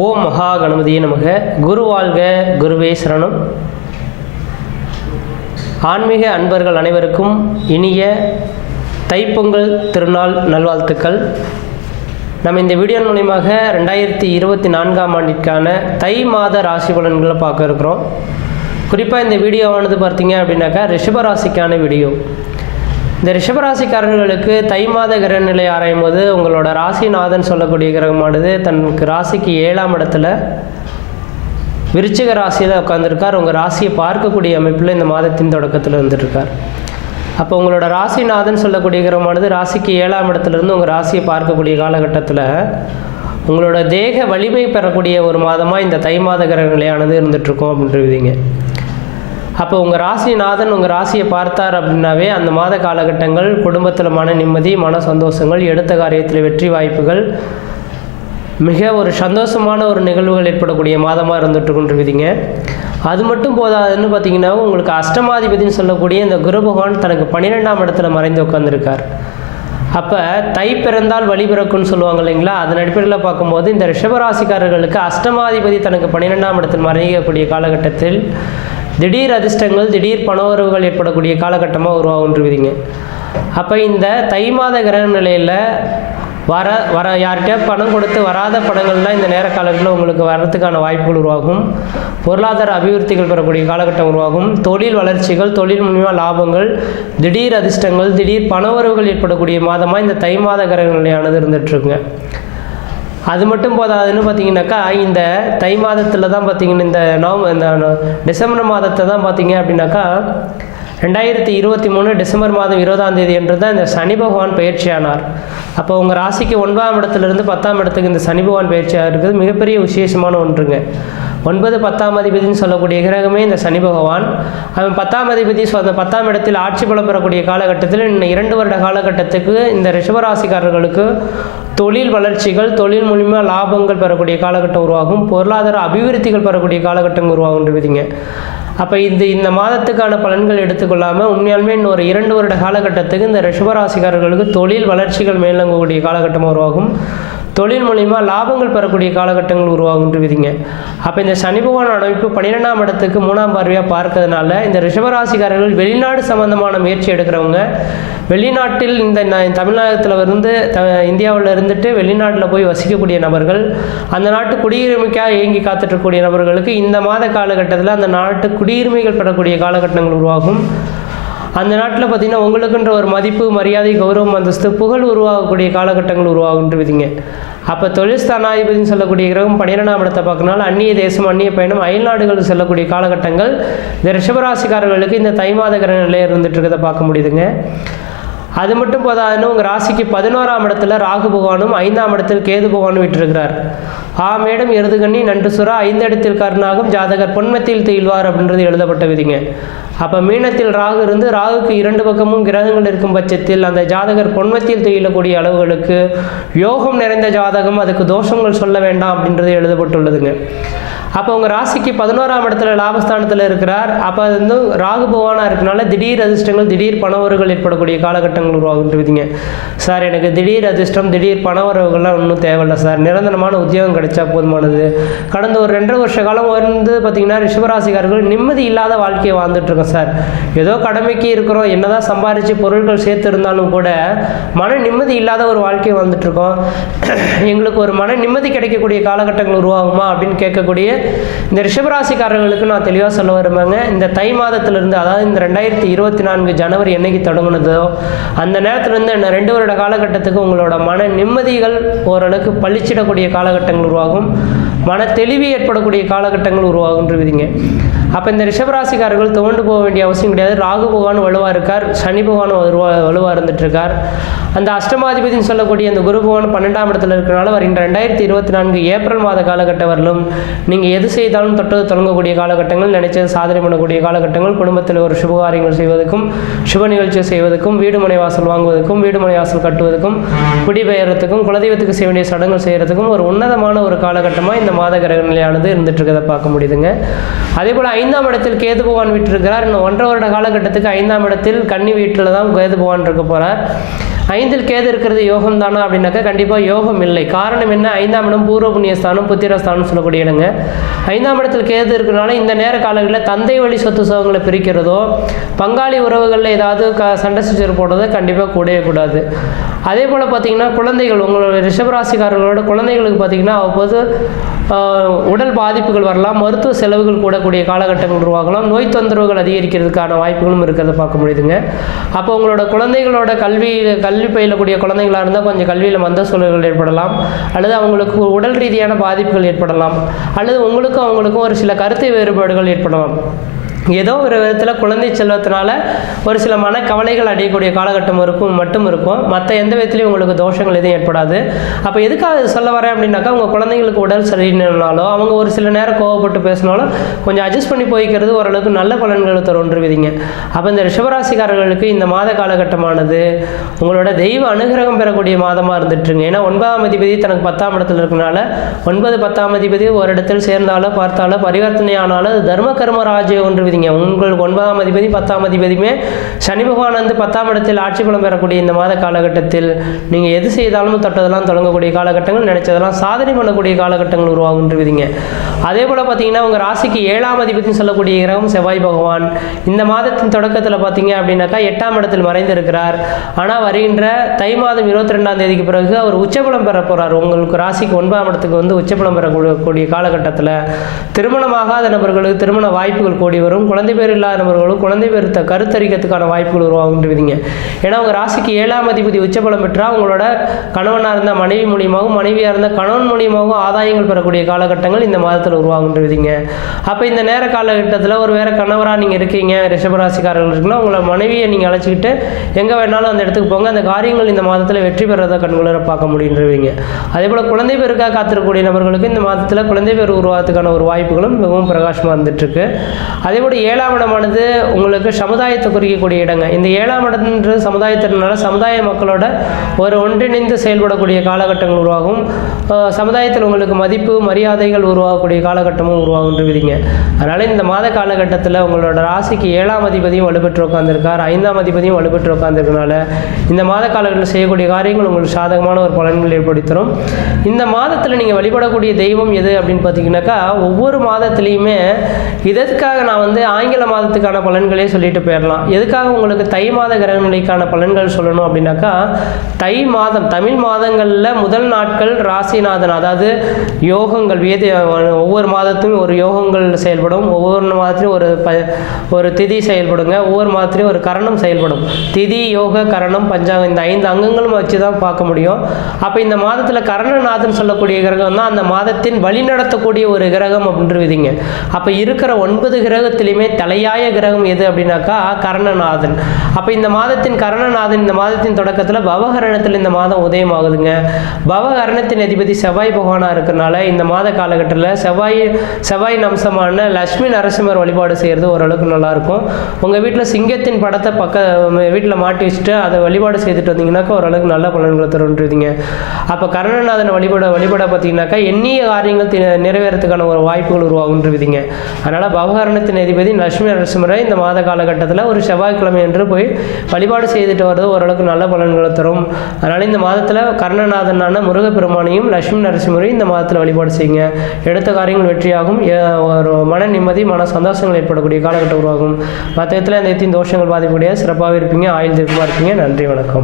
ஓம் மகா கணபதியே நமக. குரு வாழ்க, குருவே சரணம். ஆன்மீக அன்பர்கள் அனைவருக்கும் இனிய தைப்பொங்கல் திருநாள் நல்வாழ்த்துக்கள். நம்ம இந்த வீடியோ மூலியமாக 2024ஆம் ஆண்டிற்கான தை மாத ராசி பலன்களை பார்க்க இருக்கிறோம். குறிப்பாக இந்த வீடியோவானது பார்த்தீங்க அப்படின்னாக்கா ரிஷபராசிக்கான வீடியோ. இந்த ரிஷபராசிக்காரர்களுக்கு தை மாத கிரக நிலை ஆராயும் போது உங்களோட ராசிநாதன் சொல்லக்கூடிய கிரகமானது தனக்கு ராசிக்கு 7ஆம் இடத்துல விருச்சிக ராசியில் உட்காந்துருக்கார். உங்கள் ராசியை பார்க்கக்கூடிய அமைப்பில் இந்த மாதத்தின் தொடக்கத்தில் வந்துட்டுருக்கார். அப்போ உங்களோட ராசிநாதன் சொல்லக்கூடிய கிரகமானது ராசிக்கு 7ஆம் இடத்துலேருந்து உங்கள் ராசியை பார்க்கக்கூடிய காலகட்டத்தில் உங்களோட தேக வலிமை பெறக்கூடிய ஒரு மாதமாக இந்த தை மாத கிரக நிலையானது இருந்துகிட்ருக்கோம் அப்படின்றீங்க. அப்போ உங்கள் ராசிநாதன் உங்கள் ராசியை பார்த்தார் அப்படின்னாவே அந்த மாத காலகட்டங்கள் குடும்பத்தில் மன நிம்மதி, மன சந்தோஷங்கள், எடுத்த காரியத்தில் வெற்றி வாய்ப்புகள், மிக ஒரு சந்தோஷமான ஒரு நிகழ்வுகள் ஏற்படக்கூடிய மாதமாக இருந்துகிட்ருக்குன்றீங்க. அது மட்டும் போதாதுன்னு பார்த்தீங்கன்னா உங்களுக்கு அஷ்டமாதிபதினு சொல்லக்கூடிய இந்த குரு பகவான் தனக்கு 12ஆம் இடத்துல மறைந்து உட்காந்துருக்கார். அப்போ தை பிறந்தால் வழி பிறக்குன்னு சொல்லுவாங்க இல்லைங்களா? அதன் அடிப்படையில் பார்க்கும்போது இந்த ரிஷபராசிக்காரர்களுக்கு அஷ்டமாதிபதி தனக்கு 12ஆம் இடத்தில் மறையக்கூடிய காலகட்டத்தில் திடீர் அதிர்ஷ்டங்கள், திடீர் பணவரவுகள் ஏற்படக்கூடிய காலகட்டமாக உருவாகுன்றுவீங்க. அப்போ இந்த தை மாத கிரக நிலையில் வர யார்கிட்ட பணம் கொடுத்து வராத பணங்கள்லாம் இந்த நேர காலங்களில் உங்களுக்கு வர்றதுக்கான வாய்ப்புகள் உருவாகும். பொருளாதார அபிவிருத்திகள் பெறக்கூடிய காலகட்டம் உருவாகும். தொழில் வளர்ச்சிகள், தொழில் மூலியமாக லாபங்கள், திடீர் அதிர்ஷ்டங்கள், திடீர் பணவரவுகள் ஏற்படக்கூடிய மாதமாக இந்த தை மாத கிரக நிலையானது இருந்துகிட்ருக்குங்க. அது மட்டும் போதாதுன்னு பார்த்தீங்கன்னாக்கா இந்த தை மாதத்தில் தான் பார்த்தீங்கன்னா இந்த டிசம்பர் மாதத்தை தான் பார்த்தீங்க அப்படின்னாக்கா 2023 டிசம்பர் மாதம் 20ஆம் தேதி என்று தான் இந்த சனி பகவான் பயிற்சியானார். அப்போ உங்கள் ராசிக்கு 9ஆம் இடத்துலேருந்து 10ஆம் இடத்துக்கு இந்த சனி பகவான் பயிற்சியாக இருக்குது. மிகப்பெரிய விசேஷமான ஒன்றுங்க. 9, 10ஆம் அதிபதினு சொல்லக்கூடிய கிரகமே இந்த சனி பகவான். அவன் 10ஆம் அதிபதி 10ஆம் இடத்தில் ஆட்சி பலம் பெறக்கூடிய காலகட்டத்தில் இன்னும் 2 வருட காலகட்டத்துக்கு இந்த ரிஷபராசிக்காரர்களுக்கு தொழில் வளர்ச்சிகள், தொழில் மூலியமாக லாபங்கள் பெறக்கூடிய காலகட்டம் உருவாகும். பொருளாதார அபிவிருத்திகள் பெறக்கூடிய காலகட்டம் உருவாகுன்றீங்க. அப்போ இந்த மாதத்துக்கான பலன்கள் எடுத்துக்கொள்ளாமல் உண்மையாலுமே இன்னொரு 2 வருட காலகட்டத்துக்கு இந்த ரிஷபராசிக்காரர்களுக்கு தொழில் வளர்ச்சிகள் மேலங்கக்கூடிய காலகட்டமாக உருவாகும். தொழில் மூலியமாக லாபங்கள் பெறக்கூடிய காலகட்டங்கள் உருவாகுன்றீங்க. அப்போ இந்த சனி பகவான் அமைப்பு 12ஆம் இடத்துக்கு 3ஆம் பார்வையாக பார்க்கறதுனால இந்த ரிஷபராசிக்காரர்கள் வெளிநாடு சம்பந்தமான முயற்சி எடுக்கிறவங்க, வெளிநாட்டில் இந்த தமிழ்நாட்டில் இருந்து இந்தியாவில் இருந்துட்டு வெளிநாட்டில் போய் வசிக்கக்கூடிய நபர்கள், அந்த நாட்டு குடியுரிமைக்காக இயங்கி காத்துட்ருக்கக்கூடிய நபர்களுக்கு இந்த மாத காலகட்டத்தில் அந்த நாட்டு குடியுரிமைகள் பெறக்கூடிய காலகட்டங்கள் உருவாகும். அந்த நாட்டில் பார்த்திங்கன்னா உங்களுக்குன்ற ஒரு மதிப்பு, மரியாதை, கௌரவம், அந்தஸ்து, புகழ் உருவாகக்கூடிய காலகட்டங்கள் உருவாகுன்றீங்க. அப்போ தொழில் ஸ்தானாதிபதினு சொல்லக்கூடிய கிரகம் 12ஆம் இடத்தை பார்க்கறனால அந்நிய தேசம், அந்நிய பயணம், அயல் நாடுகளுக்கு செல்லக்கூடிய காலகட்டங்கள் இந்த ரிஷபராசிக்காரர்களுக்கு இந்த தை மாத கிரக நிலையில் இருந்துட்டு இருக்கிறத பார்க்க முடியுதுங்க. அது மட்டும் போதாதுன்னு உங்கள் ராசிக்கு 11ஆம் இடத்துல ராகு பகவானும் 5ஆம் இடத்தில் கேது பகவானும் விட்டுருக்கிறார். மேடம் எருதுகண்ணி நன்று சுறா 5 இடத்தில் கருணாகும் ஜாதகர் பொன்மத்தில் தெயில்வார் அப்படின்றது எழுதப்பட்ட விதிங்க. அப்போ மீனத்தில் ராகு இருந்து ராகுக்கு 2 பக்கமும் கிரகங்கள் இருக்கும் பட்சத்தில் அந்த ஜாதகர் பொன்மத்தில் தெயிலக்கூடிய அளவுகளுக்கு யோகம் நிறைந்த ஜாதகம், அதுக்கு தோஷங்கள் சொல்ல வேண்டாம் அப்படின்றது எழுதப்பட்டுள்ளதுங்க. அப்போ உங்கள் ராசிக்கு 11ஆம் இடத்துல லாபஸ்தானத்தில் இருக்கிறார். அப்போ அது வந்து ராகு பகவானாக இருக்கனால திடீர் அதிர்ஷ்டங்கள், திடீர் பணவரவுகள் ஏற்படக்கூடிய காலகட்டங்கள் உருவாகுன்றீங்க. சார் எனக்கு திடீர் அதிர்ஷ்டம், திடீர் பணவரவுகள்லாம் ஒன்றும் தேவையில்லை சார், நிரந்தரமான உத்தியோகம் கிடைச்சா போதுமானது. கடந்த ஒரு 2 வருஷ காலம் வந்து பார்த்திங்கன்னா ரிஷபராசிக்காரர்கள் நிம்மதி இல்லாத வாழ்க்கையை வாழ்ந்துட்டுருக்கோம் சார். ஏதோ கடமைக்கு இருக்கிறோம், என்னதான் சம்பாரித்து பொருட்கள் சேர்த்து இருந்தாலும் கூட மன நிம்மதி இல்லாத ஒரு வாழ்க்கையை வாழ்ந்துட்டுருக்கோம். எங்களுக்கு ஒரு மன நிம்மதி கிடைக்கக்கூடிய காலகட்டங்கள் உருவாகுமா அப்படின்னு கேட்கக்கூடிய இந்த ரிஷபராசிக்காரர்களுக்கு நான் தெளிவாக சொல்ல வருவாங்க. இந்த தை மாதத்திலிருந்து, அதாவது இந்த 2024 ஜனவரி என்னைக்கு தொடங்குனதோ அந்த நேரத்திலிருந்து 2 வருட காலகட்டத்துக்கு உங்களோட மன நிம்மதிகள் ஓரளவுக்கு பழிச்சிடக்கூடிய காலகட்டங்கள் உருவாகும். மன தெளிவு ஏற்படக்கூடிய காலகட்டங்கள் உருவாகுன்றீங்க. அப்போ இந்த ரிஷபராசிக்காரர்கள் துவண்டு போக வேண்டிய அவசியம் கிடையாது. ராகு பகவான் வலுவாக இருக்கார், சனி பகவான் வலுவாக இருந்துட்டு இருக்கார். அந்த அஷ்டமாதிபதினு சொல்லக்கூடிய அந்த குரு பகவான் 12ஆம் இடத்துல இருக்கிறனால வருகின்ற 2024 ஏப்ரல் மாத காலகட்டம் வரலும் நீங்கள் எது செய்தாலும் தொட்டது தொடங்கக்கூடிய காலகட்டங்கள், நினைச்சது சாதனை பண்ணக்கூடிய காலகட்டங்கள், குடும்பத்தில் ஒரு சுபகாரியங்கள் செய்வதற்கும், சுப நிகழ்ச்சிகள் செய்வதற்கும், வீடு மனை வாசல் வாங்குவதற்கும், வீடு மனை வாசல் கட்டுவதற்கும், குடிபெயர்றதுக்கும், குலதெய்வத்துக்கு செய்ய வேண்டிய சடங்குகள் செய்கிறதுக்கும் ஒரு உன்னதமான ஒரு காலகட்டமாக இந்த மாத கிரக நிலையானது இருந்துட்டு இருக்கிறத பார்க்க முடியுதுங்க. அதே போல் 5ஆம் இடத்தில் கேது பகவான் வீட்டிருக்கிறார். இன்னும் 1.5 வருட காலகட்டத்துக்கு 5ஆம் இடத்தில் கன்னி வீட்டில் தான் கேது பகவான் இருக்க போகிறார். 5ல் கேது இருக்கிறது யோகம் தானா அப்படின்னாக்கா கண்டிப்பாக யோகம் இல்லை. காரணம் என்ன? 5ஆம் இடம் பூர்வ புண்ணியஸ்தானம் புத்திரஸ்தானம் சொல்லக்கூடிய இடங்க. 5ஆம் இடத்தில் கேது இருக்கிறனால இந்த நேர காலங்களில் தந்தை வழி சொத்து சுகங்களை பிரிக்கிறதோ பங்காளி உறவுகளில் ஏதாவது சண்டை சச்சரவு போடுறதோ கண்டிப்பாக கூடவே கூடாது. அதே போல் பார்த்திங்கன்னா குழந்தைகள், உங்களோட ரிஷபராசிக்காரர்களோட குழந்தைகளுக்கு பார்த்திங்கன்னா அவ்வப்போது உடல் பாதிப்புகள் வரலாம், மருத்துவ செலவுகள் கூடக்கூடிய காலகட்டங்கள் உருவாகலாம், நோய் தொந்தரவுகள் அதிகரிக்கிறதுக்கான வாய்ப்புகளும் இருக்கிறத பார்க்க முடியுதுங்க. அப்போ உங்களோட குழந்தைகளோட கல்வி பயிலக்கூடிய குழந்தைகளாக இருந்தால் கொஞ்சம் கல்வியில் மந்த சூழல்கள் ஏற்படலாம், அல்லது அவங்களுக்கு உடல் ரீதியான பாதிப்புகள் ஏற்படலாம், அல்லது உங்களுக்கும் அவங்களுக்கும் ஒரு சில கருத்து வேறுபாடுகள் ஏற்படலாம். ஏதோ ஒரு விதத்தில் குழந்தை செல்வத்தினால ஒரு சில மனக்கவலைகள் அடையக்கூடிய காலகட்டம் மட்டும் இருக்கும். மற்ற எந்த விதத்துலையும் உங்களுக்கு தோஷங்கள் எதுவும் ஏற்படாது. அப்போ எதுக்காக சொல்ல வரேன் அப்படின்னாக்கா, உங்கள் குழந்தைங்களுக்கு உடல் சரியில்லைனாலோ அவங்க ஒரு சில நேரம் கோவப்பட்டு பேசினாலும் கொஞ்சம் அட்ஜஸ்ட் பண்ணி போய்க்கிறது ஓரளவுக்கு நல்ல பலன்களை தருவிதிங்க. அப்போ இந்த ரிஷபராசிக்காரர்களுக்கு இந்த மாத காலகட்டமானது உங்களோட தெய்வ அனுகிரகம் பெறக்கூடிய மாதமாக இருந்துட்டுருங்க. ஏன்னா 9ஆம் அதிபதி தனக்கு 10ஆம் இடத்துல இருக்கனால 9, 10ஆம் அதிபதி ஒரு இடத்தில் சேர்ந்தாலோ பார்த்தாலோ பரிவர்த்தனை ஆனாலும் தர்ம கர்ம ராஜ்யம் ஒன்று. உங்களுக்கு 9ஆம் அதிபதி 10ஆம் அதிபதியுமே சனி பகவான் வந்து 10ஆம் இடத்தில் ஆட்சி பலம் பெறக்கூடிய இந்த மாத காலகட்டத்தில் நீங்கள் எது செய்தாலும் தொட்டதெல்லாம் தொடங்கக்கூடிய காலகட்டங்கள், நினைச்சதெல்லாம் சாதனை பண்ணக்கூடிய காலகட்டங்கள் உருவாகுன்றீங்க. அதே போல் பார்த்தீங்கன்னா உங்கள் ராசிக்கு 7ஆம் அதிபதினு சொல்லக்கூடிய கிரகம் செவ்வாய் பகவான் இந்த மாதத்தின் தொடக்கத்தில் பார்த்தீங்க அப்படின்னாக்கா 8ஆம் இடத்தில் மறைந்திருக்கிறார். ஆனால் வருகின்ற தை மாதம் 22ஆம் தேதிக்கு பிறகு அவர் உச்சபலம் பெற போகிறார். உங்களுக்கு ராசிக்கு 9ஆம் இடத்துக்கு வந்து உச்சபலம் பெறக்கூடிய காலகட்டத்தில் திருமணமாகாத நபர்களுக்கு திருமண வாய்ப்புகள் கூடி வரும். குழந்தை பேர் இல்லாத நபர்களும் குழந்தை பேர் கருத்தரிக்கிறதுக்கான வாய்ப்புகள் உருவாகுன்றீங்க. ஏன்னா உங்கள் ராசிக்கு 7ஆம் அதிபதி உச்சபலம் பெற்றால் உங்களோட கணவனாக இருந்த மனைவி மூலியமாகவும் மனைவியாக இருந்த கணவன் மூலியமாகவும் ஆதாயங்கள் பெறக்கூடிய காலகட்டங்கள் இந்த மாதத்தில் உருவாகுன்றீங்க. அப்போ இந்த நேர காலகட்டத்தில் ஒரு வேறு கணவராக நீங்கள் இருக்கீங்க, ரிஷபராசிக்காரர்கள் இருக்குன்னா உங்களை மனைவியை நீங்கள் அழைச்சிக்கிட்டு எங்கே வேணாலும் அந்த இடத்துக்கு போங்க. அந்த காரியங்கள் இந்த மாதத்தில் வெற்றி பெறதை கண்குளர பார்க்க முடியுன்றீங்க. அதே போல் குழந்தை பேருக்காக காத்திருக்கக்கூடிய நபர்களுக்கு இந்த மாதத்தில் குழந்தை பேர் உருவாகிறதுக்கான ஒரு வாய்ப்புகளும் மிகவும் பிரகாசமாக இருந்துட்டுருக்கு. அதேபோல் 7ஆம் இடமானது உங்களுக்கு சமுதாயத்தை குறிக்கக்கூடிய இடங்க. இந்த 7ஆம் இடம்ன்ற சமுதாயத்தினால சமுதாய மக்களோட ஒரு ஒன்றிணைந்து செயல்படக்கூடிய காலகட்டங்கள் உருவாகும். சமுதாயத்தில் உங்களுக்கு மதிப்பு மரியாதைகள் உருவாகக்கூடிய காலகட்டமும் உருவாகுன்றீங்க. அதனால் இந்த மாத காலகட்டத்தில் உங்களோட ராசிக்கு 7ஆம் அதிபதியும் வலுப்பெற்று உட்காந்துருக்கார், 5ஆம் அதிபதியும் வலுப்பெற்று உட்காந்துருக்கனால இந்த மாத காலகட்டத்தில் செய்யக்கூடிய காரியங்கள் உங்களுக்கு சாதகமான ஒரு பலன்கள் ஏற்படுத்தரும். இந்த மாதத்தில் நீங்கள் வழிபடக்கூடிய தெய்வம் எது அப்படின்னு பார்த்தீங்கன்னாக்கா, ஒவ்வொரு மாதத்துலேயுமே இதற்காக நான் வந்து ஆங்கில மாதத்துக்கான பலன்களே சொல்லிட்டு போயிடலாம். எதுக்காக உங்களுக்கு தை மாத கிரக நிலைக்கான பலன்கள் சொல்லணும் அப்படின்னாக்கா, தை மாதம் தமிழ் மாதங்களில் முதல் நாட்கள் ராசிநாதன், அதாவது யோகங்கள் ஒவ்வொரு மாதத்தும் ஒரு யோகங்கள் செயல்படும், ஒவ்வொரு மாதத்துலையும் ஒரு திதி செயல்படுங்க, ஒவ்வொரு மாதத்துலையும் ஒரு கரணம் செயல்படும். திதி யோக கரணம் பஞ்சாங்கம் இந்த 5 அங்கங்களும் வச்சு தான் பார்க்க முடியும். அப்போ இந்த மாதத்தில் கரணநாதன் சொல்லக்கூடிய கிரகம் தான் அந்த மாதத்தின் வழி நடத்தக்கூடிய ஒரு கிரகம் அப்படின்றீங்க. அப்போ இருக்கிற 9 கிரகத்திலையுமே தலையாய கிரகம் எது அப்படின்னாக்கா கரணநாதன். அப்போ இந்த மாதத்தின் கரணநாதன் இந்த மாதத்தின் தொடக்கத்தில் பவகரணத்தில் இந்த மாதம் உதயமாகுதுங்க. பவகரணத்தின் அதிபதி செவ்வாய் பகவானாக இருக்கிறனால இந்த மாத காலகட்டத்தில் செவ்வாயின் அம்சமான லட்சுமி நரசிம்மர் வழிபாடு செய்கிறது ஓரளவுக்கு நல்லாயிருக்கும். உங்கள் வீட்டில் சிங்கத்தின் படத்தை வீட்டில் மாட்டி வச்சுட்டு அதை வழிபாடு செய்துட்டு வந்தீங்கன்னாக்கா ஓரளவுக்கு நல்ல பலன்களை தருன்றீங்க. அப்போ கரணநாதனை வழிபாட பார்த்தீங்கன்னாக்கா எண்ணிய காரியங்கள் நிறைவேறதுக்கான ஒரு வாய்ப்புகள் உருவாகுன்றீங்க. அதனால் பவகரணத்தின் அதிபதி லட்சுமி நரசிம்மரை இந்த மாத காலகட்டத்தில் ஒரு செவ்வாய்க்கிழமை என்று போய் வழிபாடு செய்துட்டு வர்றது ஓரளவுக்கு நல்ல பலன்களை தரும். அதனால் இந்த மாதத்தில் கர்ணநாதனான முருகப்பெருமானையும் லட்சுமி நரசிம்மரையும் இந்த மாதத்தில் வழிபாடு செய்யுங்க. எடுத்த காரியங்கள் வெற்றியாகும். ஒரு மன நிம்மதி மன சந்தோஷங்கள் ஏற்படக்கூடிய காலகட்டம் உருவாகும். மற்ற இடத்துல இந்த தோஷங்கள் பாதிக்கக்கூடிய சிறப்பாக இருப்பீங்க, ஆயுள் தீர்க்கமாக இருப்பீங்க. நன்றி, வணக்கம்.